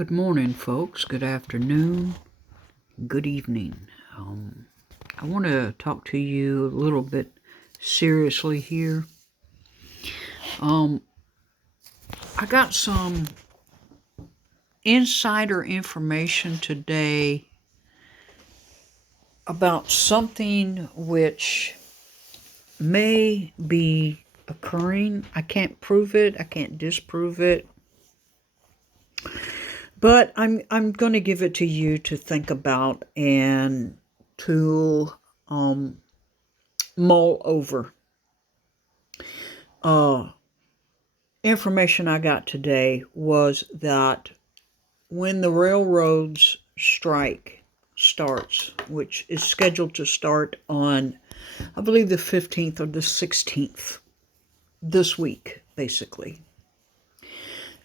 Good morning, folks. Good afternoon. Good evening. I want to talk to you a little bit seriously here. Um, I got some insider information today about something which may be occurring. I can't prove it. I can't disprove it. But I'm going to give it to you to think about and to mull over. Information I got today was that when the railroads strike starts, which is scheduled to start on, I believe, the 15th or the 16th, this week, basically,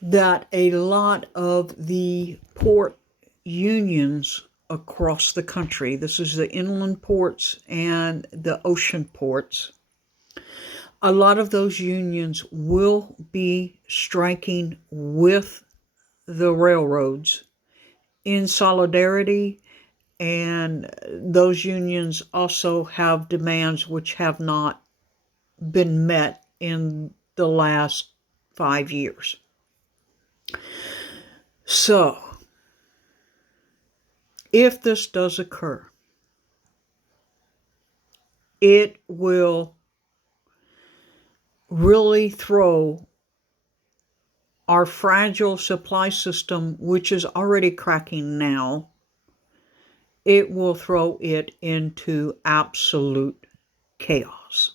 that a lot of the port unions across the country, this is the inland ports and the ocean ports, a lot of those unions will be striking with the railroads in solidarity, and those unions also have demands which have not been met in the last 5 years. So, if this does occur, it will really throw our fragile supply system, which is already cracking now, it will throw it into absolute chaos.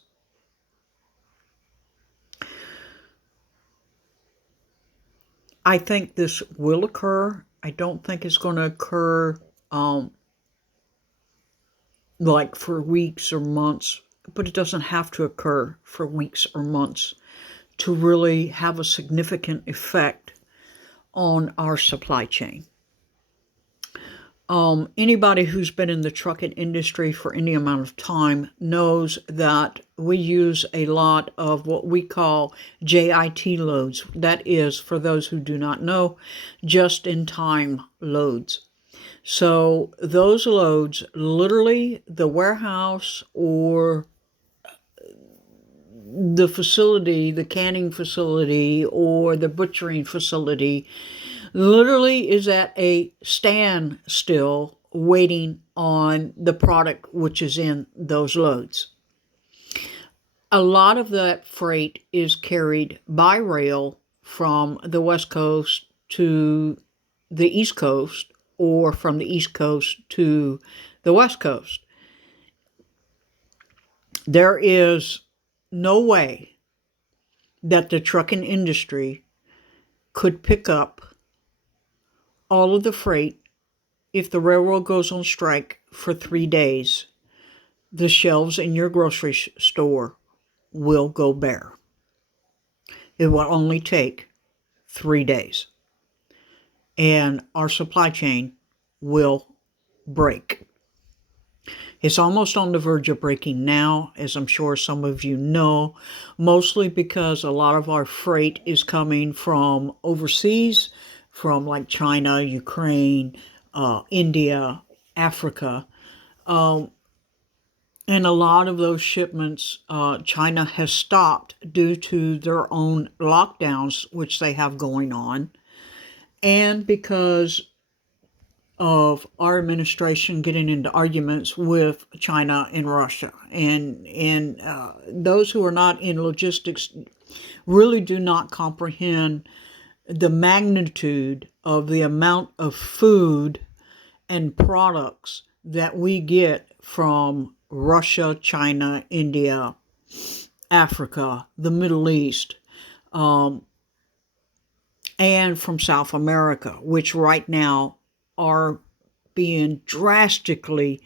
I think this will occur. I don't think it's going to occur like for weeks or months, but it doesn't have to occur for weeks or months to really have a significant effect on our supply chain. Anybody who's been in the trucking industry for any amount of time knows that we use a lot of what we call JIT loads. That is, for those who do not know, just-in-time loads. So those loads, literally the warehouse or the facility, the canning facility or the butchering facility, literally is at a standstill waiting on the product which is in those loads. A lot of that freight is carried by rail from the West Coast to the East Coast or from the East Coast to the West Coast. There is no way that the trucking industry could pick up all of the freight if the railroad goes on strike for 3 days. The shelves in your grocery store will go bare. It will only take 3 days. And our supply chain will break. It's almost on the verge of breaking now, as I'm sure some of you know, mostly because a lot of our freight is coming from overseas, from like China, Ukraine, India, Africa. And a lot of those shipments, China has stopped due to their own lockdowns, which they have going on, and because of our administration getting into arguments with China and Russia. And those who are not in logistics really do not comprehend the magnitude of the amount of food and products that we get from Russia, China, India, Africa, the Middle East, and from South America, which right now are being drastically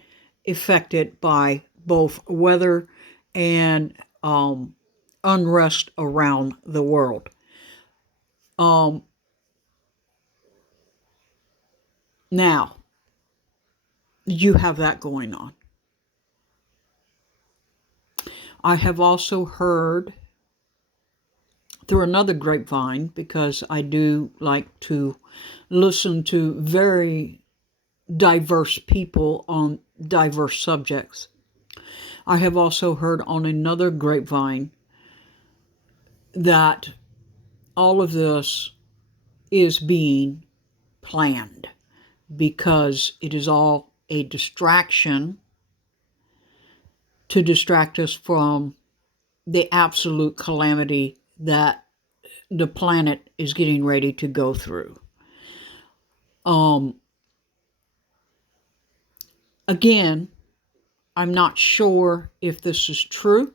affected by both weather and unrest around the world. Now, you have that going on. I have also heard through another grapevine, because I do like to listen to very diverse people on diverse subjects. I have also heard on another grapevine that all of this is being planned because it is all a distraction to distract us from the absolute calamity that the planet is getting ready to go through. Again, I'm not sure if this is true.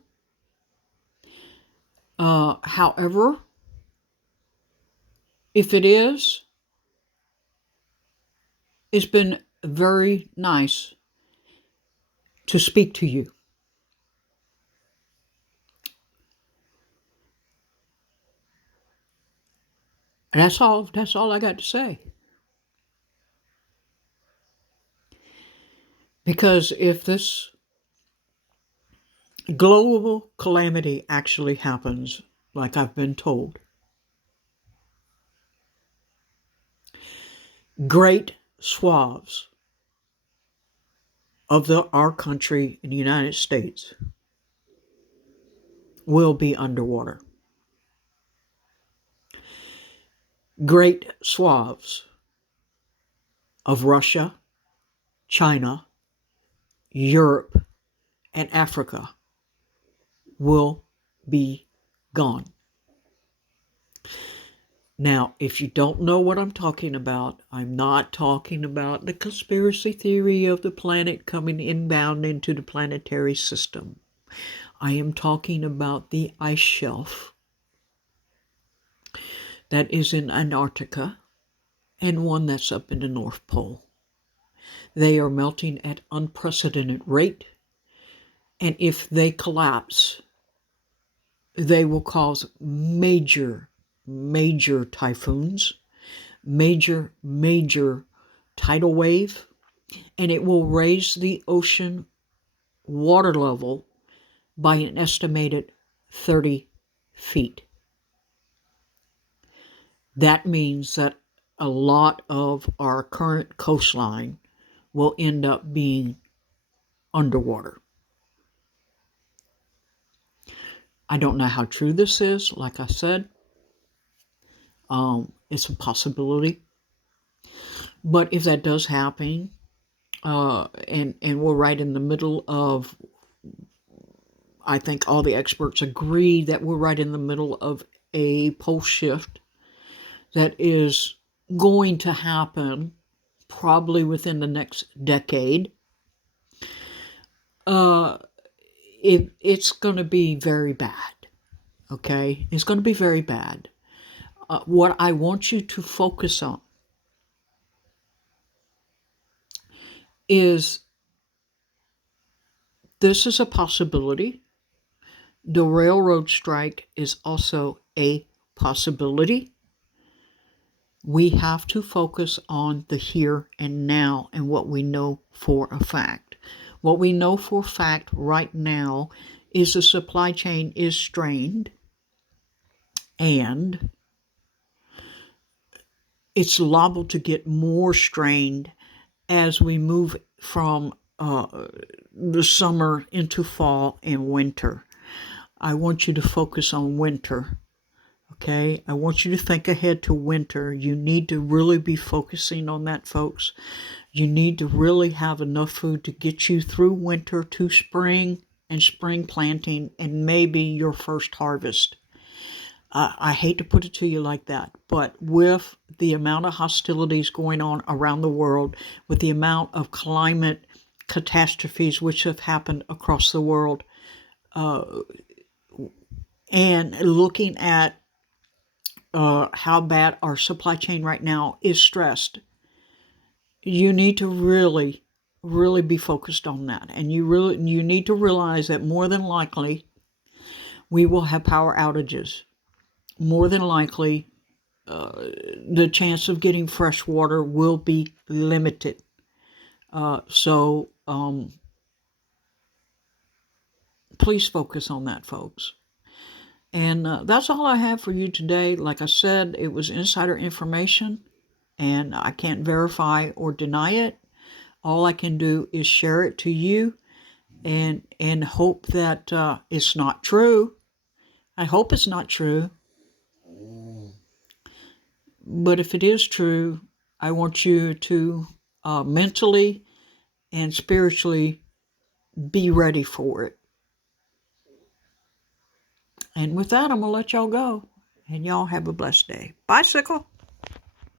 However, if it is, it's been very nice to speak to you. And that's all I got to say. Because if this global calamity actually happens, like I've been told, great swaths of our country in the United States will be underwater. Great swaths of Russia, China, Europe, and Africa will be gone. Now, if you don't know what I'm talking about, I'm not talking about the conspiracy theory of the planet coming inbound into the planetary system. I am talking about the ice shelf that is in Antarctica and one that's up in the North Pole. They are melting at unprecedented rate, and if they collapse, they will cause major typhoons, major tidal wave, and it will raise the ocean water level by an estimated 30 feet. That means that a lot of our current coastline will end up being underwater. I don't know how true this is. Like I said, it's a possibility. But if that does happen, and we're right in the middle of, I think all the experts agree that we're right in the middle of a pole shift that is going to happen probably within the next decade. It's going to be very bad. Okay? It's going to be very bad. What I want you to focus on is this is a possibility. The railroad strike is also a possibility. We have to focus on the here and now and what we know for a fact. What we know for a fact right now is the supply chain is strained, and it's liable to get more strained as we move from the summer into fall and winter. I want you to focus on winter. Okay, I want you to think ahead to winter. You need to really be focusing on that, folks. You need to really have enough food to get you through winter to spring and spring planting and maybe your first harvest. I hate to put it to you like that, but with the amount of hostilities going on around the world, with the amount of climate catastrophes which have happened across the world, and looking at how bad our supply chain right now is stressed, you need to really be focused on that. And you need to realize that more than likely we will have power outages. More than likely the chance of getting fresh water will be limited. So please focus on that, folks. And that's all I have for you today. Like I said, it was insider information, and I can't verify or deny it. All I can do is share it to you and hope that it's not true. I hope it's not true. But if it is true, I want you to mentally and spiritually be ready for it. And with that, I'm going to let y'all go. And y'all have a blessed day. Bicycle.